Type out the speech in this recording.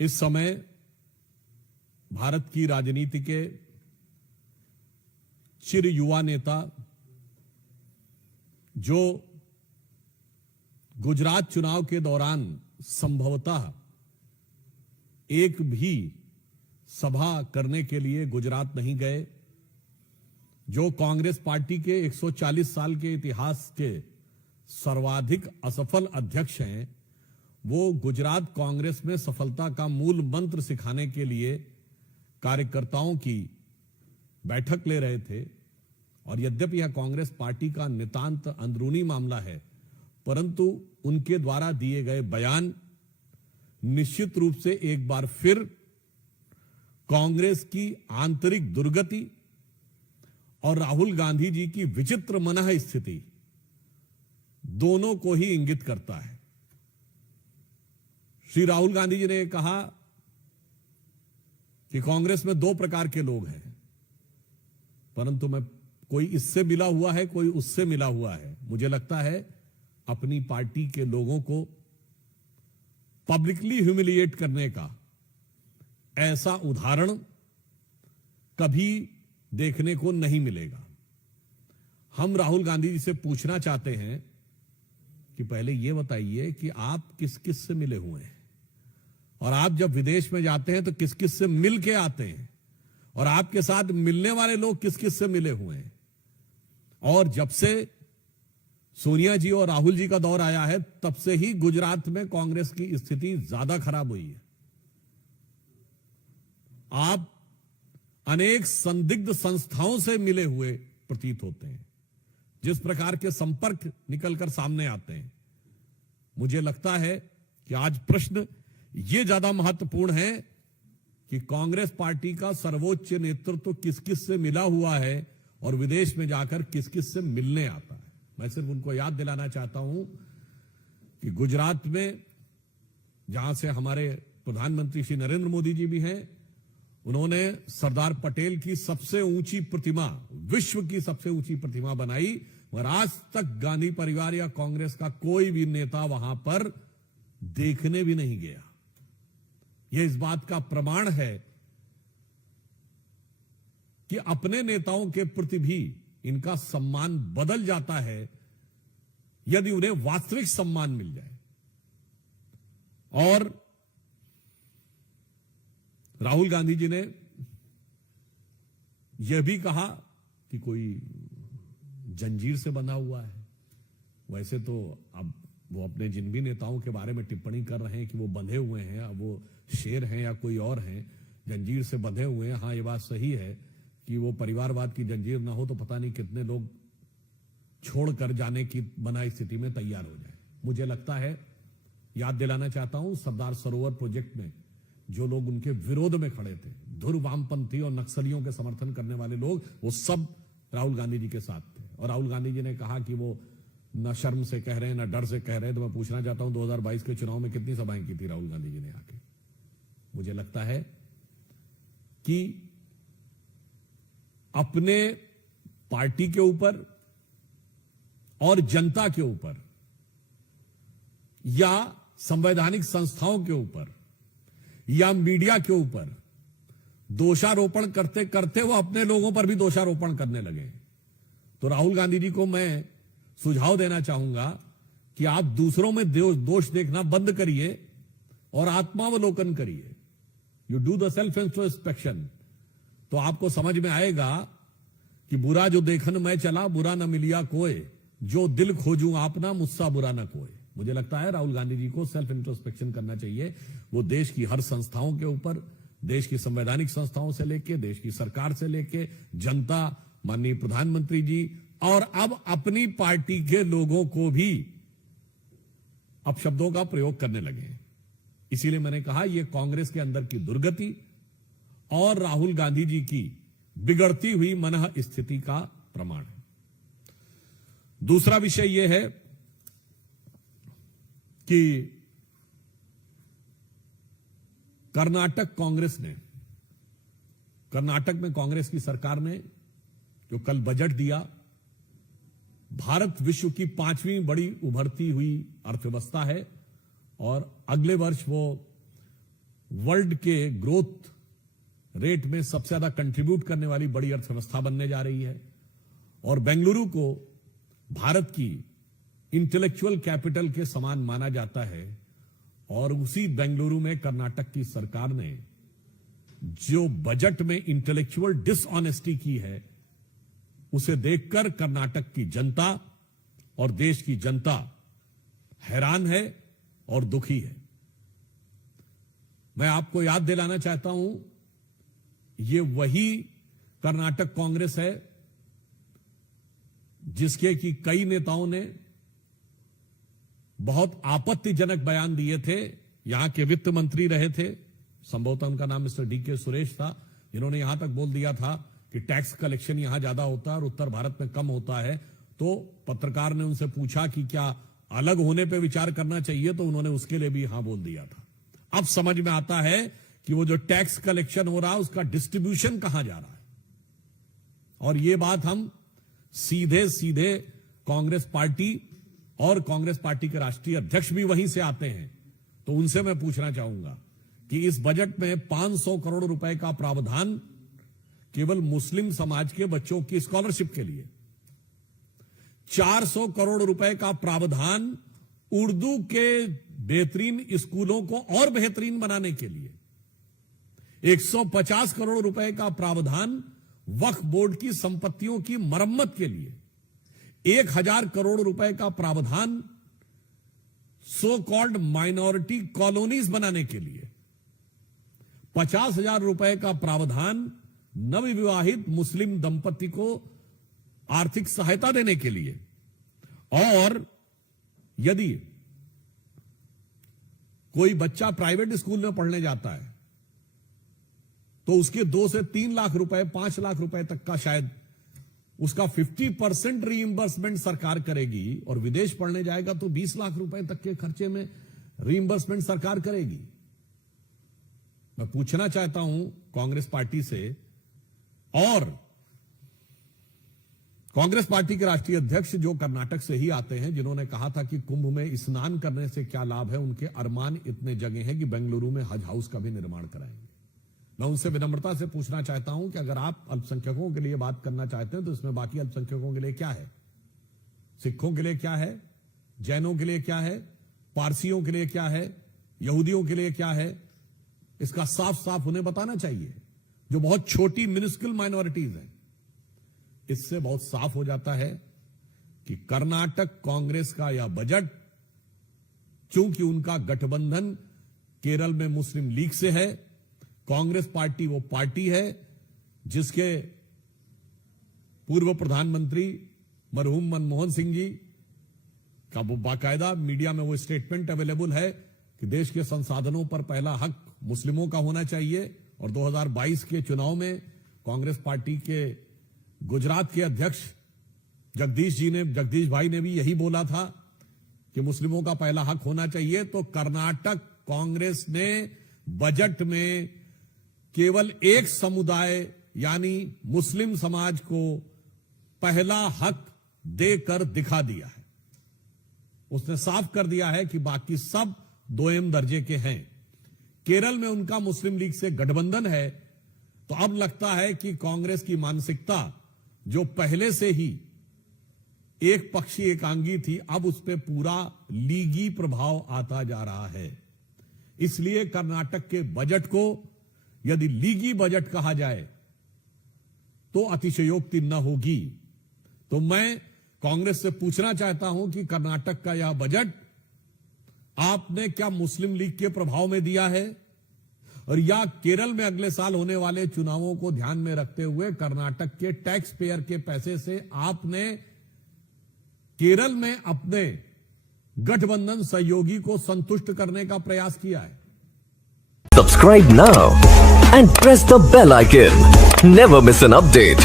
इस समय भारत की राजनीति के चिर युवा नेता जो गुजरात चुनाव के दौरान संभवतः एक भी सभा करने के लिए गुजरात नहीं गए, जो कांग्रेस पार्टी के 140 साल के इतिहास के सर्वाधिक असफल अध्यक्ष हैं, वो गुजरात कांग्रेस में सफलता का मूल मंत्र सिखाने के लिए कार्यकर्ताओं की बैठक ले रहे थे। और यद्यपि यह कांग्रेस पार्टी का नितांत अंदरूनी मामला है, परंतु उनके द्वारा दिए गए बयान निश्चित रूप से एक बार फिर कांग्रेस की आंतरिक दुर्गति और राहुल गांधी जी की विचित्र मनः स्थिति दोनों को ही इंगित करता है। श्री राहुल गांधी जी ने कहा कि कांग्रेस में दो प्रकार के लोग हैं, परंतु मैं कोई इससे मिला हुआ है, कोई उससे मिला हुआ है। मुझे लगता है अपनी पार्टी के लोगों को पब्लिकली ह्यूमिलिएट करने का ऐसा उदाहरण कभी देखने को नहीं मिलेगा। हम राहुल गांधी जी से पूछना चाहते हैं कि पहले यह बताइए कि आप किस किस से मिले हुए हैं, और आप जब विदेश में जाते हैं तो किस किस से मिल के आते हैं, और आपके साथ मिलने वाले लोग किस किस से मिले हुए हैं। और जब से सोनिया जी और राहुल जी का दौर आया है, तब से ही गुजरात में कांग्रेस की स्थिति ज्यादा खराब हुई है। आप अनेक संदिग्ध संस्थाओं से मिले हुए प्रतीत होते हैं। जिस प्रकार के संपर्क निकलकर सामने आते हैं, मुझे लगता है कि आज प्रश्न यह ज्यादा महत्वपूर्ण है कि कांग्रेस पार्टी का सर्वोच्च नेतृत्व किस किस से मिला हुआ है और विदेश में जाकर किस किस से मिलने आता है। मैं सिर्फ उनको याद दिलाना चाहता हूं कि गुजरात में जहां से हमारे प्रधानमंत्री श्री नरेंद्र मोदी जी भी हैं, उन्होंने सरदार पटेल की सबसे ऊंची प्रतिमा, विश्व की सबसे ऊंची प्रतिमा बनाई, और आज तक गांधी परिवार या कांग्रेस का कोई भी नेता वहां पर देखने भी नहीं गया। यह इस बात का प्रमाण है कि अपने नेताओं के प्रति भी इनका सम्मान बदल जाता है यदि उन्हें वास्तविक सम्मान मिल जाए। और राहुल गांधी जी ने यह भी कहा कि कोई जंजीर से बंधा हुआ है। वैसे तो अब वो अपने जिन भी नेताओं के बारे में टिप्पणी कर रहे हैं कि वो बंधे हुए हैं, अब वो शेर हैं या कोई और हैं, जंजीर से बंधे हुए हैं। हाँ, ये बात सही है कि वो परिवारवाद की जंजीर ना हो तो पता नहीं कितने लोग छोड़कर जाने की बनाई स्थिति में तैयार हो जाए। मुझे लगता है, याद दिलाना चाहता हूं, सरदार सरोवर प्रोजेक्ट में जो लोग उनके विरोध में खड़े थे, धुर वामपंथी और नक्सलियों के समर्थन करने वाले लोग, वो सब राहुल गांधी जी के साथ थे। और राहुल गांधी जी ने कहा कि वो न शर्म से कह रहे हैं न डर से कह रहे हैं। तो मैं पूछना चाहता हूं 2022 के चुनाव में कितनी सभाएं की थी राहुल गांधी जी ने आके? मुझे लगता है कि अपने पार्टी के ऊपर और जनता के ऊपर या संवैधानिक संस्थाओं के ऊपर या मीडिया के ऊपर दोषारोपण करते करते वो अपने लोगों पर भी दोषारोपण करने लगे। तो राहुल गांधी जी को मैं सुझाव देना चाहूंगा कि आप दूसरों में दोष देखना बंद करिए और आत्मावलोकन करिए। You do the self introspection, तो आपको समझ में आएगा कि बुरा जो देखन मैं चला, बुरा न मिलिया कोई, जो दिल खोजूं आपना, मुझसा बुरा न कोई। मुझे लगता है राहुल गांधी जी को सेल्फ इंट्रोस्पेक्शन करना चाहिए। वो देश की हर संस्थाओं के ऊपर, देश की संवैधानिक संस्थाओं से लेके, देश की सरकार से लेके, जनता, माननीय प्रधानमंत्री जी और अब अपनी पार्टी के लोगों को भी अपशब्दों का प्रयोग करने लगे। इसीलिए मैंने कहा यह कांग्रेस के अंदर की दुर्गति और राहुल गांधी जी की बिगड़ती हुई मनः स्थिति का प्रमाण है। दूसरा विषय यह है कि कर्नाटक में कांग्रेस की सरकार ने जो कल बजट दिया, भारत विश्व की 5वीं बड़ी उभरती हुई अर्थव्यवस्था है और अगले वर्ष वो वर्ल्ड के ग्रोथ रेट में सबसे ज्यादा कंट्रीब्यूट करने वाली बड़ी अर्थव्यवस्था बनने जा रही है और बेंगलुरु को भारत की इंटेलेक्चुअल कैपिटल के समान माना जाता है। और उसी बेंगलुरु में कर्नाटक की सरकार ने जो बजट में इंटेलेक्चुअल डिसऑनेस्टी की है, उसे देखकर कर्नाटक की जनता और देश की जनता हैरान है और दुखी है। मैं आपको याद दिलाना चाहता हूं, ये वही कर्नाटक कांग्रेस है जिसके कि कई नेताओं ने बहुत आपत्तिजनक बयान दिए थे। यहां के वित्त मंत्री रहे थे, संभवतः उनका नाम मिस्टर डी.के. सुरेश था, जिन्होंने यहां तक बोल दिया था कि टैक्स कलेक्शन यहां ज्यादा होता है और उत्तर भारत में कम होता है। तो पत्रकार ने उनसे पूछा कि क्या अलग होने पर विचार करना चाहिए, तो उन्होंने उसके लिए भी हां बोल दिया था। अब समझ में आता है कि वो जो टैक्स कलेक्शन हो रहा है उसका डिस्ट्रीब्यूशन कहां जा रहा है। और ये बात हम सीधे सीधे कांग्रेस पार्टी और कांग्रेस पार्टी के राष्ट्रीय अध्यक्ष भी वहीं से आते हैं, तो उनसे मैं पूछना चाहूंगा कि इस बजट में 500 करोड़ रुपए का प्रावधान केवल मुस्लिम समाज के बच्चों की स्कॉलरशिप के लिए, 400 करोड़ रुपए का प्रावधान उर्दू के बेहतरीन स्कूलों को और बेहतरीन बनाने के लिए, 150 करोड़ रुपए का प्रावधान वक्फ बोर्ड की संपत्तियों की मरम्मत के लिए, 1000 करोड़ रुपए का प्रावधान सो कॉल्ड माइनॉरिटी कॉलोनीज बनाने के लिए, 50,000 रुपए का प्रावधान नवविवाहित मुस्लिम दंपति को आर्थिक सहायता देने के लिए। और यदि कोई बच्चा प्राइवेट स्कूल में पढ़ने जाता है तो उसके 2 से 3 लाख रुपए, 5 लाख रुपए तक का शायद उसका 50% रीइंबर्समेंट सरकार करेगी, और विदेश पढ़ने जाएगा तो 20 लाख रुपए तक के खर्चे में रीइंबर्समेंट सरकार करेगी। मैं पूछना चाहता हूं कांग्रेस पार्टी से, और कांग्रेस पार्टी के राष्ट्रीय अध्यक्ष जो कर्नाटक से ही आते हैं, जिन्होंने कहा था कि कुंभ में स्नान करने से क्या लाभ है, उनके अरमान इतने जगह हैं कि बेंगलुरु में हज हाउस का भी निर्माण कराएंगे। मैं उनसे विनम्रता से पूछना चाहता हूं कि अगर आप अल्पसंख्यकों के लिए बात करना चाहते हैं तो इसमें बाकी अल्पसंख्यकों के लिए क्या है, सिखों के लिए क्या है, जैनों के लिए क्या है, पारसियों के लिए क्या है, यहूदियों के लिए क्या है, इसका साफ साफ उन्हें बताना चाहिए, जो बहुत छोटी मिनिस्क्यूल माइनॉरिटीज हैं। इससे बहुत साफ हो जाता है कि कर्नाटक कांग्रेस का यह बजट, चूंकि उनका गठबंधन केरल में मुस्लिम लीग से है, कांग्रेस पार्टी वो पार्टी है जिसके पूर्व प्रधानमंत्री मरहूम मनमोहन सिंह जी का वो बाकायदा मीडिया में वो स्टेटमेंट अवेलेबल है कि देश के संसाधनों पर पहला हक मुस्लिमों का होना चाहिए। और 2022 के चुनाव में कांग्रेस पार्टी के गुजरात के अध्यक्ष जगदीश भाई ने भी यही बोला था कि मुस्लिमों का पहला हक होना चाहिए। तो कर्नाटक कांग्रेस ने बजट में केवल एक समुदाय यानी मुस्लिम समाज को पहला हक देकर दिखा दिया है। उसने साफ कर दिया है कि बाकी सब दोयम दर्जे के हैं। केरल में उनका मुस्लिम लीग से गठबंधन है, तो अब लगता है कि कांग्रेस की मानसिकता जो पहले से ही एक पक्षी एकांगी थी, अब उस पर पूरा लीगी प्रभाव आता जा रहा है। इसलिए कर्नाटक के बजट को यदि लीगी बजट कहा जाए तो अतिशयोक्ति न होगी। तो मैं कांग्रेस से पूछना चाहता हूं कि कर्नाटक का यह बजट आपने क्या मुस्लिम लीग के प्रभाव में दिया है, और या केरल में अगले साल होने वाले चुनावों को ध्यान में रखते हुए कर्नाटक के टैक्स पेयर के पैसे से आपने केरल में अपने गठबंधन सहयोगी को संतुष्ट करने का प्रयास किया है। Subscribe now and press the bell icon. Never miss an update.